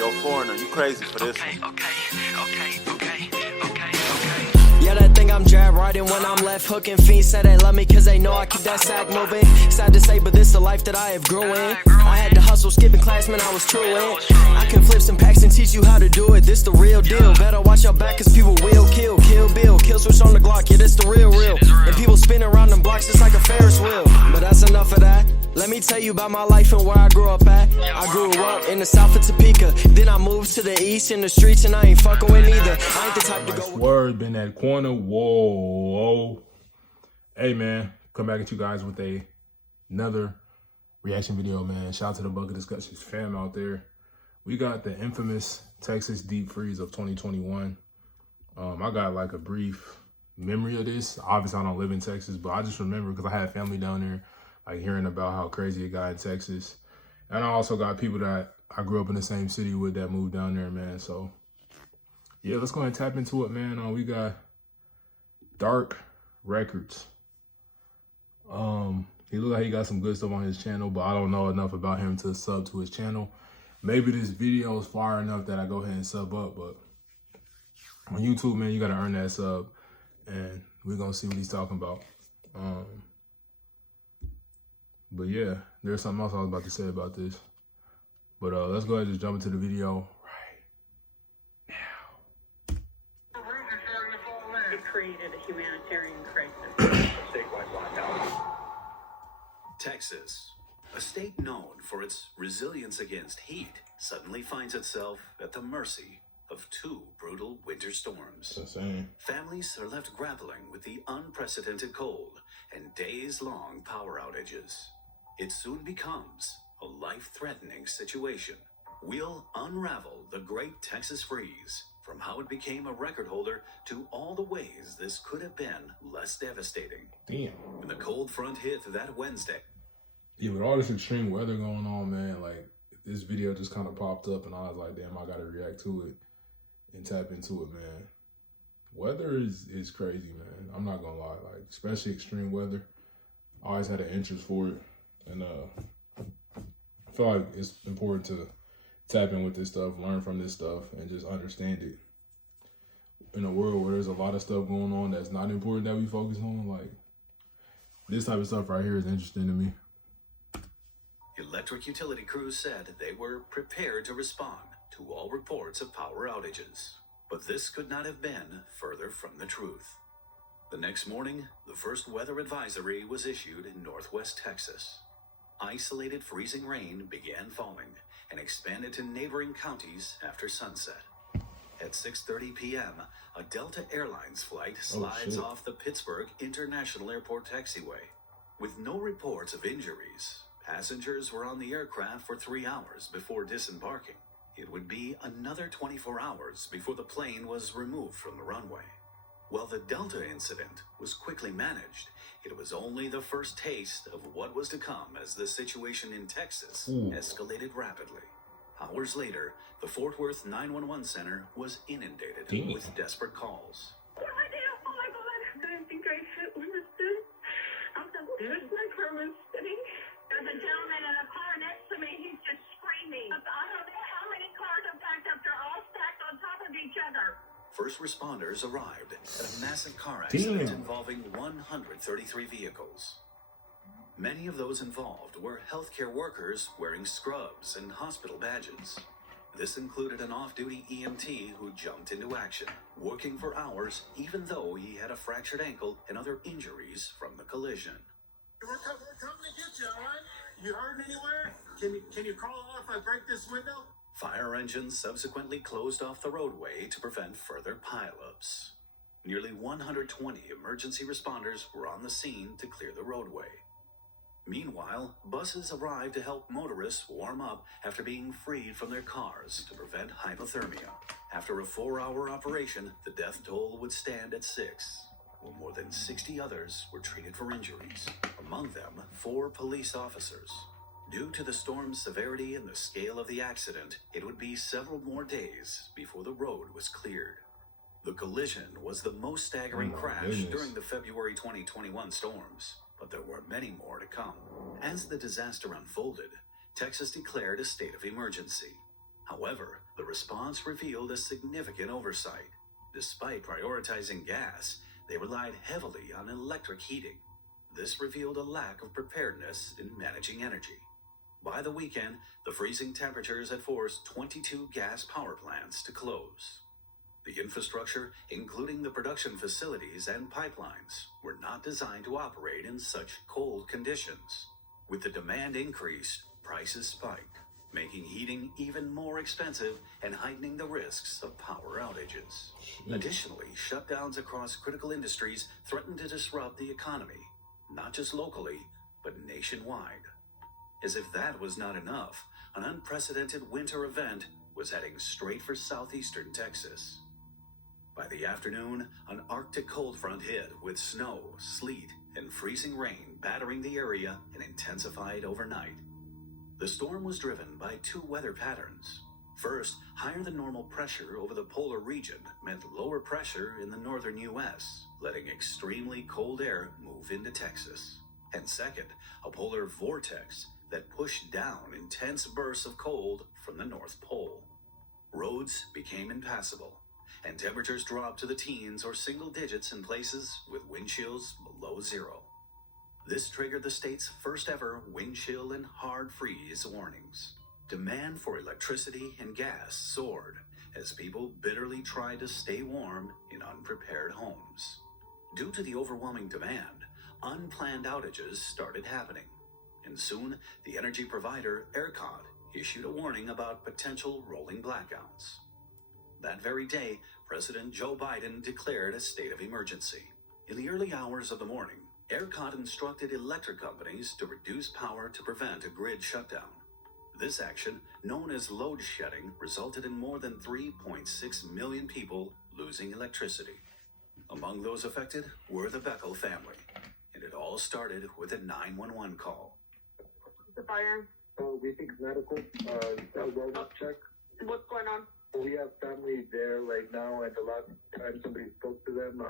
Yo, foreigner, you crazy for this one. Yeah, they think I'm jab riding when I'm left hooking. Fiends say they love me cause they know I keep that sack moving. Sad to say, but this the life that I have grew in. I had to hustle, skipping class, man, I was true in. I can flip some packs and teach you how to do it. This the real deal. Better watch your back cause people will kill. Kill Bill, kill switch on the Glock. Yeah, this the real. And people spin around them blocks just like a Ferris wheel. But that's enough of that. Let me tell you about my life and where I grew up at. I grew up in the south of Topeka. Then I moved to the east in the streets and I ain't fucking with neither. I ain't the type to go. Word been that corner. Whoa. Hey man, come back at you guys with another reaction video, man. Shout out to the Bucket Discussions fam out there. We got the infamous Texas deep freeze of 2021. I got like a brief memory of this. Obviously I don't live in Texas, but I just remember because I had family down there, like hearing about how crazy it got in Texas. And I also got people that I grew up in the same city with that moved down there, man. So yeah, let's go ahead and tap into it, man. We got Dark Records. He look like he got some good stuff on his channel, but I don't know enough about him to sub to his channel. Maybe this video is far enough that I go ahead and sub up, but on YouTube, man, you gotta earn that sub, and we're gonna see what he's talking about. But yeah, there's something else I was about to say about this. But let's go ahead and just jump into the video right now. It created a humanitarian crisis. Texas, a state known for its resilience against heat, suddenly finds itself at the mercy of two brutal winter storms. That's insane. Families are left grappling with the unprecedented cold and days-long power outages. It soon becomes a life-threatening situation. We'll unravel the Great Texas Freeze, from how it became a record holder to all the ways this could have been less devastating. Damn. When the cold front hit that Wednesday. Yeah, with all this extreme weather going on, man, like this video just kind of popped up and I was like, damn, I gotta react to it and tap into it, man. Weather is crazy, man. I'm not gonna lie, like especially extreme weather. I always had an interest for it, and I feel like it's important to tap in with this stuff, learn from this stuff, and just understand it. In a world where there's a lot of stuff going on that's not important that we focus on, like this type of stuff right here is interesting to me. Electric utility crews said they were prepared to respond to all reports of power outages. But this could not have been further from the truth. The next morning, the first weather advisory was issued in northwest Texas. Isolated freezing rain began falling and expanded to neighboring counties after sunset. At 6:30 p.m., a Delta Airlines flight slides off the Pittsburgh International Airport taxiway. With no reports of injuries, passengers were on the aircraft for 3 hours before disembarking. It would be another 24 hours before the plane was removed from the runway. While the Delta incident was quickly managed, it was only the first taste of what was to come as the situation in Texas escalated rapidly. Hours later, the Fort Worth 911 center was inundated with desperate calls. What do I do? Oh my God. I didn't think I should listen. I'm so good. My car was spinning. There's a gentleman in a car next to me. He's just screaming. I don't know how many cars are packed up. They're all stacked on top of each other. First responders arrived at a massive car accident involving 133 vehicles. Many of those involved were healthcare workers wearing scrubs and hospital badges. This included an off-duty EMT who jumped into action, working for hours even though he had a fractured ankle and other injuries from the collision. We're coming to get you, all right? You heard anywhere? Can you call off if I break this window? Fire engines subsequently closed off the roadway to prevent further pileups. Nearly 120 emergency responders were on the scene to clear the roadway. Meanwhile, buses arrived to help motorists warm up after being freed from their cars to prevent hypothermia. After a 4-hour operation, the death toll would stand at 6, while more than 60 others were treated for injuries, among them 4 police officers. Due to the storm's severity and the scale of the accident, it would be several more days before the road was cleared. The collision was the most staggering crash during the February 2021 storms, but there were many more to come. As the disaster unfolded, Texas declared a state of emergency. However, the response revealed a significant oversight. Despite prioritizing gas, they relied heavily on electric heating. This revealed a lack of preparedness in managing energy. By the weekend, the freezing temperatures had forced 22 gas power plants to close. The infrastructure, including the production facilities and pipelines, were not designed to operate in such cold conditions. With the demand increased, prices spiked, making heating even more expensive and heightening the risks of power outages. Additionally, shutdowns across critical industries threatened to disrupt the economy, not just locally, but nationwide. As if that was not enough, an unprecedented winter event was heading straight for southeastern Texas. By the afternoon, an Arctic cold front hit with snow, sleet, and freezing rain battering the area and intensified overnight. The storm was driven by two weather patterns. First, higher than normal pressure over the polar region meant lower pressure in the northern U.S., letting extremely cold air move into Texas. And second, a polar vortex that pushed down intense bursts of cold from the North Pole. Roads became impassable, and temperatures dropped to the teens or single digits in places with wind chills below zero. This triggered the state's first ever wind chill and hard freeze warnings. Demand for electricity and gas soared as people bitterly tried to stay warm in unprepared homes. Due to the overwhelming demand, unplanned outages started happening, and soon the energy provider ERCOT issued a warning about potential rolling blackouts. That very day, President Joe Biden declared a state of emergency. In the early hours of the morning, ERCOT instructed electric companies to reduce power to prevent a grid shutdown. This action, known as load shedding, resulted in more than 3.6 million people losing electricity. Among those affected were the Beckel family, and it all started with a 911 call. The fire. We think medical, wellness check. What's going on? We have family there right now, and the last time somebody spoke to them,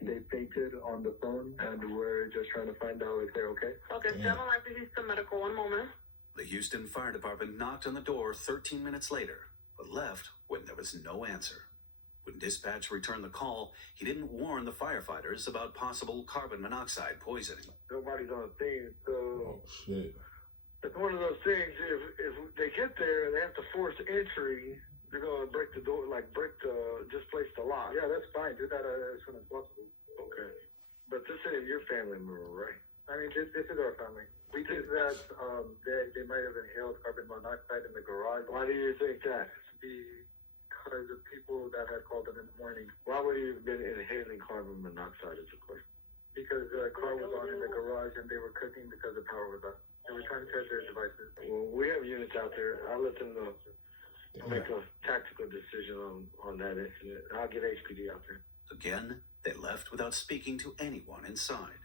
they fainted on the phone, and we're just trying to find out if they're okay. Okay, stand on line for Houston Medical. 1 moment. The Houston Fire Department knocked on the door 13 minutes later, but left when there was no answer. When dispatch returned the call, he didn't warn the firefighters about possible carbon monoxide poisoning. Nobody's on the scene, so Oh, shit. it's one of those things. If they get there and they have to force entry, they're gonna break the door, displace the lock. Yeah, that's fine. Do that as soon as possible. Okay. But this isn't your family member, right? I mean, this is our family. We think that they might have inhaled carbon monoxide in the garage. Why do you think that? Because of people that had called them in the morning. Why would you have been inhaling carbon monoxide is the question? Because the car was on in the garage and they were cooking because the power was up. They were trying to test their devices. Well, we have units out there. I'll let them know. I'll make a tactical decision on that incident. I'll get HPD out there. Again, they left without speaking to anyone inside.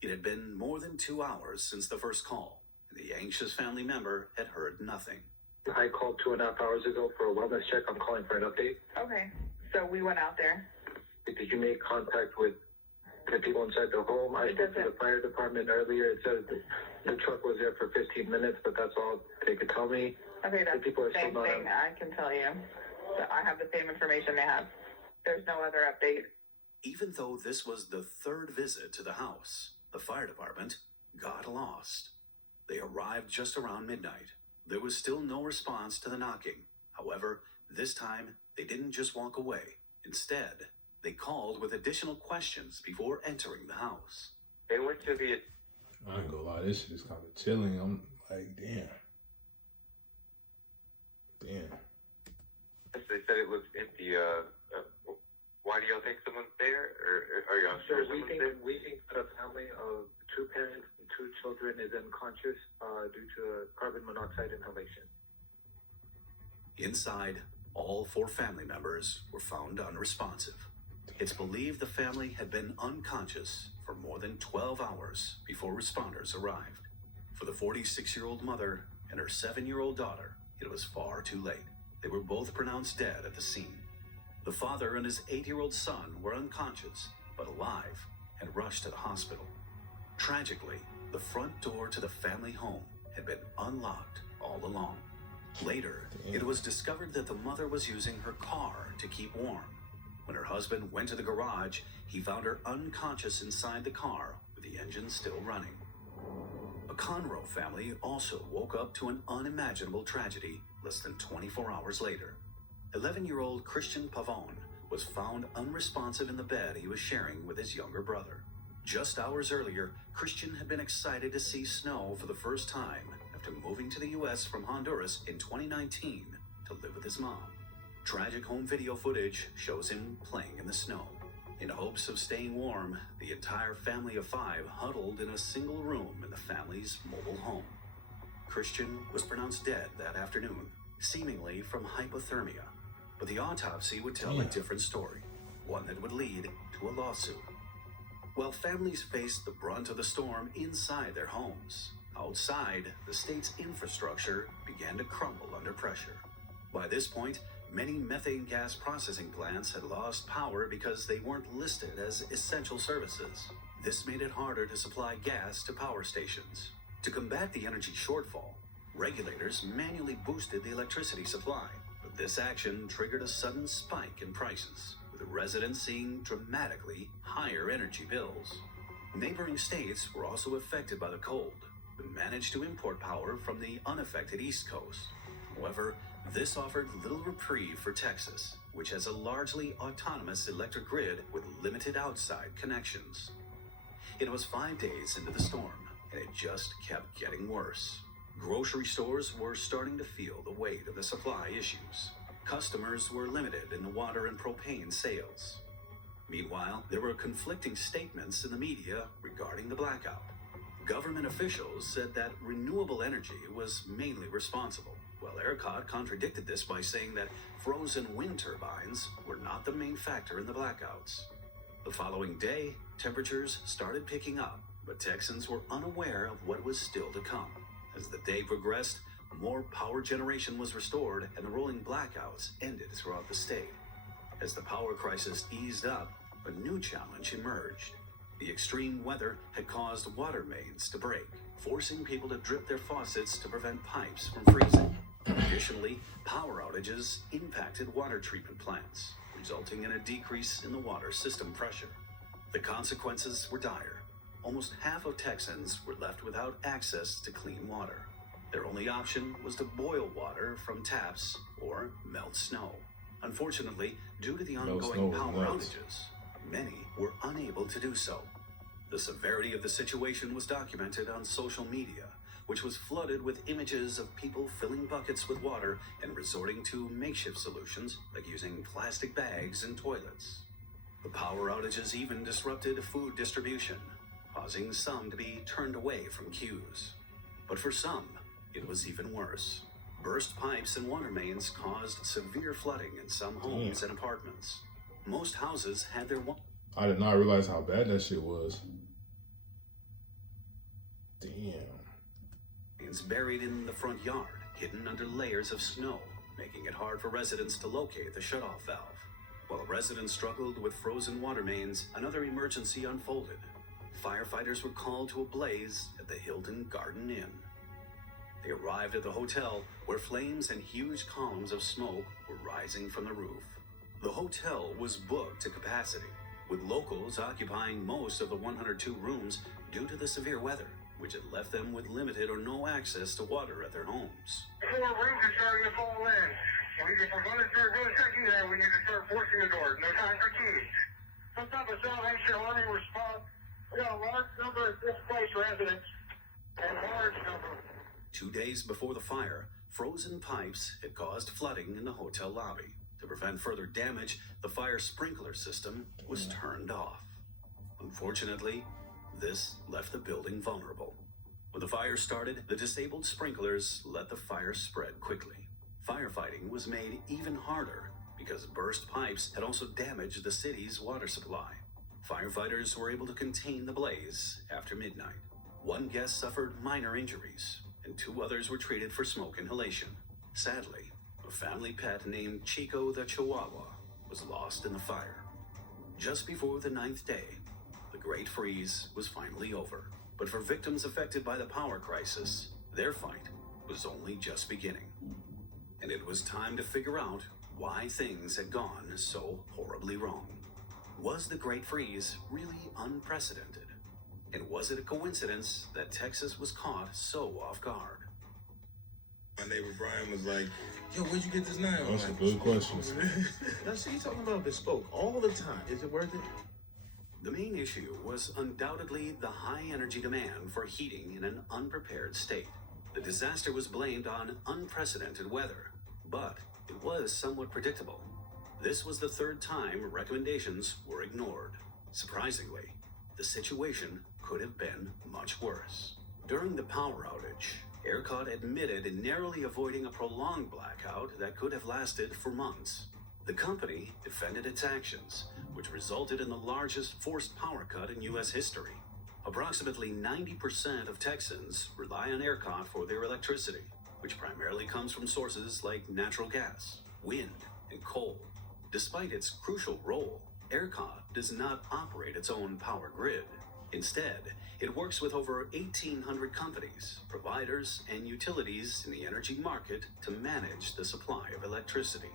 It had been more than 2 hours since the first call, and the anxious family member had heard nothing. I called 2.5 hours ago for a wellness check. I'm calling for an update. Okay, so we went out there. Did you make contact with the people inside the home? I spoke to the fire department earlier. It says the truck was there for 15 minutes, but that's all they could tell me. Okay, that's people are the same still not thing I can tell you. So I have the same information they have. There's no other update. Even though this was the third visit to the house, the fire department got lost. They arrived just around midnight. There was still no response to the knocking. However, this time, they didn't just walk away. Instead, they called with additional questions before entering the house. They went to the... I ain't gonna lie, this shit is kind of chilling. I'm like, damn. They said it was empty. Why do y'all think someone's there? Or are y'all sure someone's there? We think that a family of 2 parents and 2 children is unconscious due to carbon monoxide inhalation. Inside, all 4 family members were found unresponsive. It's believed the family had been unconscious for more than 12 hours before responders arrived. For the 46-year-old mother and her 7-year-old daughter, it was far too late. They were both pronounced dead at the scene. The father and his 8-year-old son were unconscious, but alive, and rushed to the hospital. Tragically, the front door to the family home had been unlocked all along. Later, it was discovered that the mother was using her car to keep warm. When her husband went to the garage, he found her unconscious inside the car with the engine still running. A Conroe family also woke up to an unimaginable tragedy less than 24 hours later. 11-year-old Christian Pavone was found unresponsive in the bed he was sharing with his younger brother. Just hours earlier, Christian had been excited to see snow for the first time after moving to the U.S. from Honduras in 2019 to live with his mom. Tragic home video footage shows him playing in the snow. In hopes of staying warm, the entire family of 5 huddled in a single room in the family's mobile home. Christian was pronounced dead that afternoon, seemingly from hypothermia, but the autopsy would tell a different story, one that would lead to a lawsuit. While families faced the brunt of the storm inside their homes, outside, the state's infrastructure began to crumble under pressure. By this point, many methane gas processing plants had lost power because they weren't listed as essential services. This made it harder to supply gas to power stations. To combat the energy shortfall, regulators manually boosted the electricity supply, but this action triggered a sudden spike in prices, with residents seeing dramatically higher energy bills. Neighboring states were also affected by the cold, but managed to import power from the unaffected East Coast. However, this offered little reprieve for Texas, which has a largely autonomous electric grid with limited outside connections. It was 5 days into the storm, and it just kept getting worse. Grocery stores were starting to feel the weight of the supply issues. Customers were limited in the water and propane sales. Meanwhile, there were conflicting statements in the media regarding the blackout. Government officials said that renewable energy was mainly responsible, while ERCOT contradicted this by saying that frozen wind turbines were not the main factor in the blackouts. The following day, temperatures started picking up, but Texans were unaware of what was still to come. As the day progressed, more power generation was restored and the rolling blackouts ended throughout the state. As the power crisis eased up, a new challenge emerged. The extreme weather had caused water mains to break, forcing people to drip their faucets to prevent pipes from freezing. Additionally, power outages impacted water treatment plants, resulting in a decrease in the water system pressure. The consequences were dire. Almost half of Texans were left without access to clean water. Their only option was to boil water from taps or melt snow. Unfortunately, due to the ongoing power outages, many were unable to do so. The severity of the situation was documented on social media, which was flooded with images of people filling buckets with water and resorting to makeshift solutions like using plastic bags and toilets. The power outages even disrupted food distribution, causing some to be turned away from queues. But for some, it was even worse. Burst pipes and water mains caused severe flooding in some homes and apartments. Most houses had their I did not realize how bad that shit was. Damn. Buried in the front yard, hidden under layers of snow, making it hard for residents to locate the shutoff valve. While residents struggled with frozen water mains, another emergency unfolded. Firefighters were called to a blaze at the Hilton Garden Inn. They arrived at the hotel, where flames and huge columns of smoke were rising from the roof. The hotel was booked to capacity, with locals occupying most of the 102 rooms due to the severe weather, which had left them with limited or no access to water at their homes. 4 rooms are starting to fall in. If we're going to start doing checking there, we need to start forcing the doors. No time for keys. Some type of Salvation Army response. We got a large number of displaced residents. A large number. 2 days before the fire, frozen pipes had caused flooding in the hotel lobby. To prevent further damage, the fire sprinkler system was turned off. Unfortunately, this left the building vulnerable. When the fire started, the disabled sprinklers let the fire spread quickly. Firefighting was made even harder because burst pipes had also damaged the city's water supply. Firefighters were able to contain the blaze after midnight. 1 guest suffered minor injuries, and 2 others were treated for smoke inhalation. Sadly, a family pet named Chico the Chihuahua was lost in the fire. Just before the 9th day, the Great Freeze was finally over. But for victims affected by the power crisis, their fight was only just beginning. and it was time to figure out why things had gone so horribly wrong. Was the Great Freeze really unprecedented? And was it a coincidence that Texas was caught so off guard? My neighbor Brian was like, yo, where'd you get this now? That's a good question. Now, see, you're talking about bespoke all the time. Is it worth it? The main issue was undoubtedly the high energy demand for heating in an unprepared state. The disaster was blamed on unprecedented weather, but it was somewhat predictable. This was the third time recommendations were ignored. Surprisingly, the situation could have been much worse. During the power outage, ERCOT admitted in narrowly avoiding a prolonged blackout that could have lasted for months. The company defended its actions, which resulted in the largest forced power cut in U.S. history. Approximately 90% of Texans rely on ERCOT for their electricity, which primarily comes from sources like natural gas, wind, and coal. Despite its crucial role, ERCOT does not operate its own power grid. Instead, it works with over 1,800 companies, providers, and utilities in the energy market to manage the supply of electricity.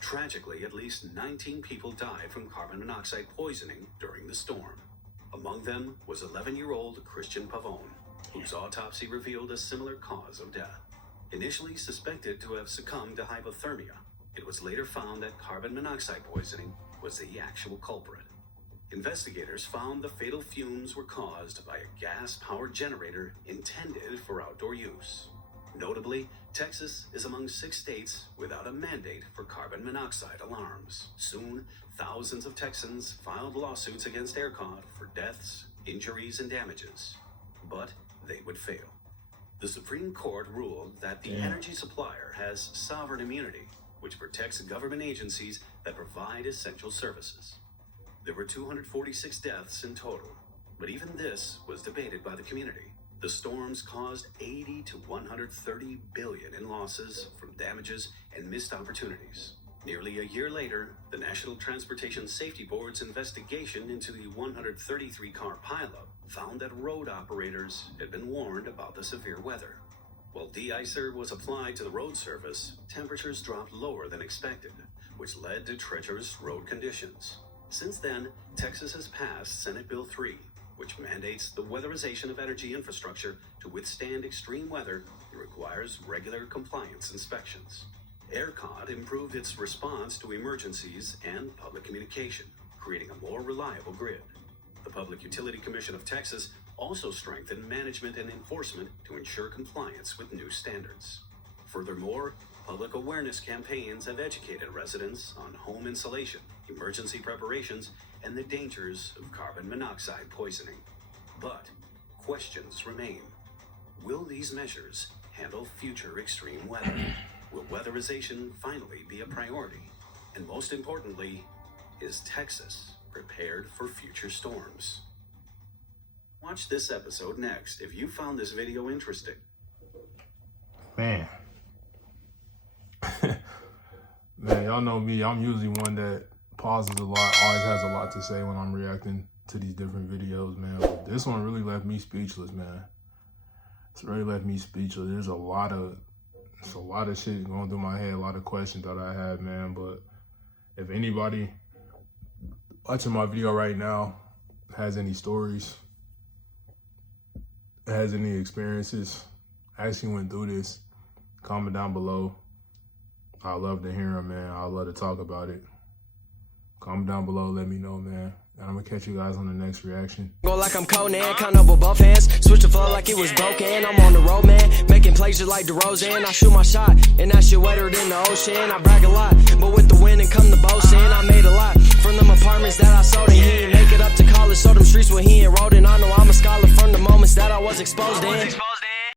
Tragically, at least 19 people died from carbon monoxide poisoning during the storm. Among them was 11-year-old Christian Pavone, whose autopsy revealed a similar cause of death. Initially suspected to have succumbed to hypothermia, it was later found that carbon monoxide poisoning was the actual culprit. Investigators found the fatal fumes were caused by a gas-powered generator intended for outdoor use. Notably, Texas is among 6 states without a mandate for carbon monoxide alarms. Soon, thousands of Texans filed lawsuits against ERCOT for deaths, injuries, and damages. But they would fail. The Supreme Court ruled that the energy supplier has sovereign immunity, which protects government agencies that provide essential services. There were 246 deaths in total, but even this was debated by the community. The storms caused $80 to $130 billion in losses from damages and missed opportunities. Nearly a year later, the National Transportation Safety Board's investigation into the 133-car pileup found that road operators had been warned about the severe weather. While de-icer was applied to the road surface, temperatures dropped lower than expected, which led to treacherous road conditions. Since then, Texas has passed Senate Bill 3, which mandates the weatherization of energy infrastructure to withstand extreme weather and requires regular compliance inspections. ERCOT improved its response to emergencies and public communication, creating a more reliable grid. The Public Utility Commission of Texas also strengthened management and enforcement to ensure compliance with new standards. Furthermore, public awareness campaigns have educated residents on home insulation, emergency preparations, and the dangers of carbon monoxide poisoning. But questions remain. Will these measures handle future extreme weather? Will weatherization finally be a priority? And most importantly, is Texas prepared for future storms? Watch this episode next if you found this video interesting. Man. Man, y'all know me. I'm usually one that pauses a lot, always has a lot to say when I'm reacting to these different videos, man. But this one really left me speechless, man. It's really left me speechless. There's a lot of shit going through my head, a lot of questions that I had, man. But if anybody watching my video right now has any stories, has any experiences, actually went through this, comment down below. I love to hear them, man. I love to talk about it. Comment down below, let me know, man. And I'm gonna catch you guys on the next reaction. Go like I'm Conan, kind of with both hands. Switch the flow like it was broken. I'm on the road, man. Making plays just like DeRozan. I shoot my shot, and that shit wetter than the ocean. I brag a lot, but with the wind and come the boast in. I made a lot from them apartments that I sold in. He didn't make it up to college, so them streets where he enrolled in. I know I'm a scholar from the moments that I was exposed in.